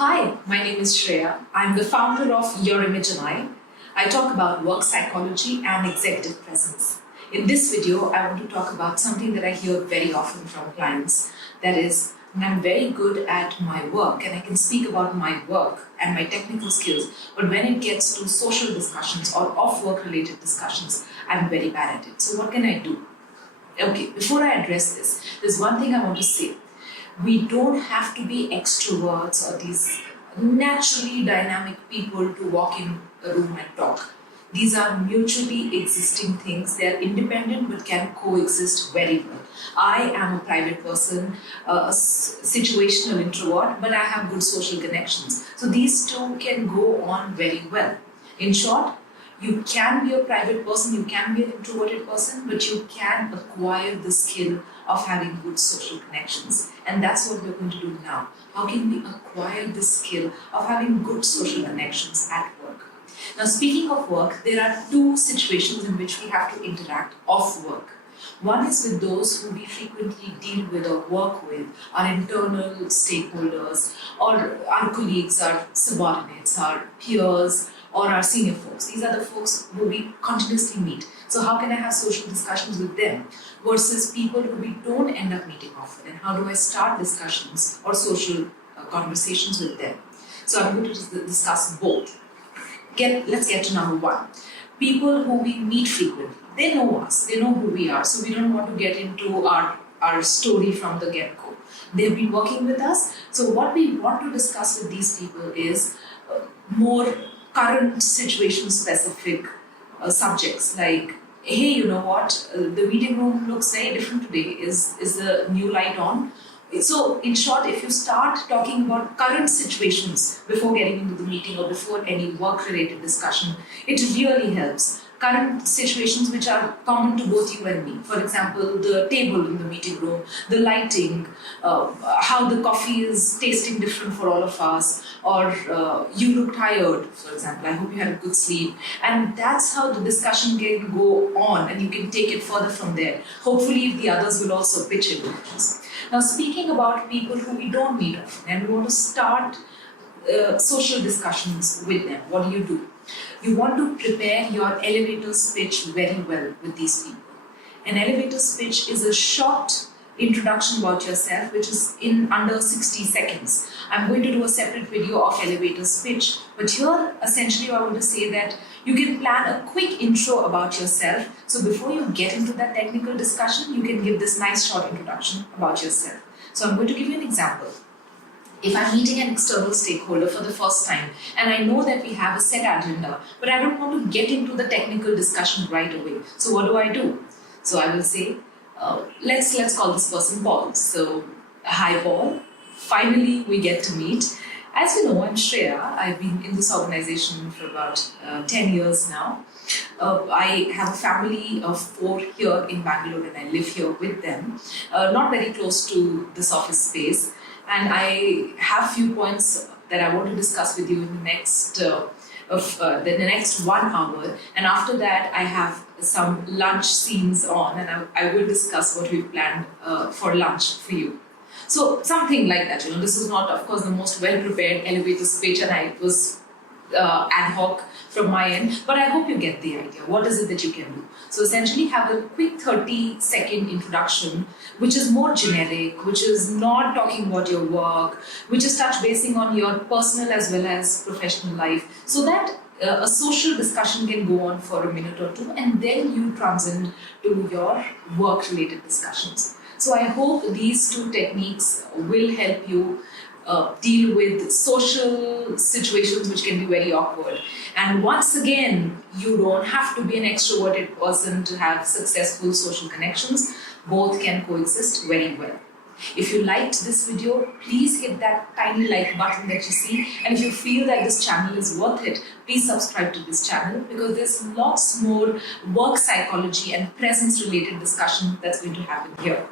Hi, my name is Shreya. I'm the founder of Your Image and I talk about work psychology and executive presence. In this video, I want to talk about something that I hear very often from clients. That is, I'm very good at my work and I can speak about my work and my technical skills, but when it gets to social discussions or off-work related discussions, I'm very bad at it. So what can I do? Okay, before I address this, there's one thing I want to say. We don't have to be extroverts or these naturally dynamic people to walk in a room and talk. These are mutually existing things. They are independent but can coexist very well. I am a private person, a situational introvert, but I have good social connections. So these two can go on very well. In short, you can be a private person, you can be an introverted person, but you can acquire the skill of having good social connections. And that's what we're going to do now. How can we acquire the skill of having good social connections at work? Now, speaking of work, there are two situations in which we have to interact off work. One is with those who we frequently deal with or work with, our internal stakeholders, or our colleagues, our subordinates, our peers, or our senior folks. These are the folks who we continuously meet. So how can I have social discussions with them versus people who we don't end up meeting often? And how do I start discussions or social conversations with them? So I'm going to discuss both. Let's get to number one. People who we meet frequently. They know us. They know who we are. So we don't want to get into our story from the get-go. They've been working with us. So what we want to discuss with these people is more current situation specific subjects like, hey, you know what, the meeting room looks very different today. Is the new light on? So in short, if you start talking about current situations before getting into the meeting or before any work related discussion, it really helps. Current situations which are common to both you and me. For example, the table in the meeting room, the lighting, how the coffee is tasting different for all of us, or you look tired, for example. I hope you had a good sleep. And that's how the discussion can go on and you can take it further from there. Hopefully, if the others will also pitch in with this. Now, speaking about people who we don't meet often and we want to start social discussions with them, what do? You want to prepare your elevator speech very well with these people. An elevator speech is a short introduction about yourself, which is in under 60 seconds. I'm going to do a separate video of elevator speech, but here essentially I want to say that you can plan a quick intro about yourself. So before you get into that technical discussion, you can give this nice short introduction about yourself. So I'm going to give you an example. If I'm meeting an external stakeholder for the first time and I know that we have a set agenda, but I don't want to get into the technical discussion right away. So what do? So I will say, let's call this person Paul. So, hi Paul. Finally, we get to meet. As you know, I'm Shreya. I've been in this organization for about 10 years now. I have a family of 4 here in Bangalore and I live here with them, not very close to this office space. And I have few points that I want to discuss with you in the next 1 hour. And after that, I have some lunch scenes on and I will discuss what we've planned for lunch for you. So something like that, this is not, of course, the most well-prepared elevator speech and it was ad hoc from my end, but I hope you get the idea. What is it that you can do? So essentially have a quick 30-second introduction, which is more generic, which is not talking about your work, which is touch basing on your personal as well as professional life, so that a social discussion can go on for a minute or two, and then you transcend to your work-related discussions. So I hope these two techniques will help you deal with social situations which can be very awkward. And once again, you don't have to be an extroverted person to have successful social connections. Both can coexist very well. If you liked this video, please hit that tiny like button that you see. And if you feel that this channel is worth it, please subscribe to this channel because there's lots more work psychology and presence related discussion that's going to happen here.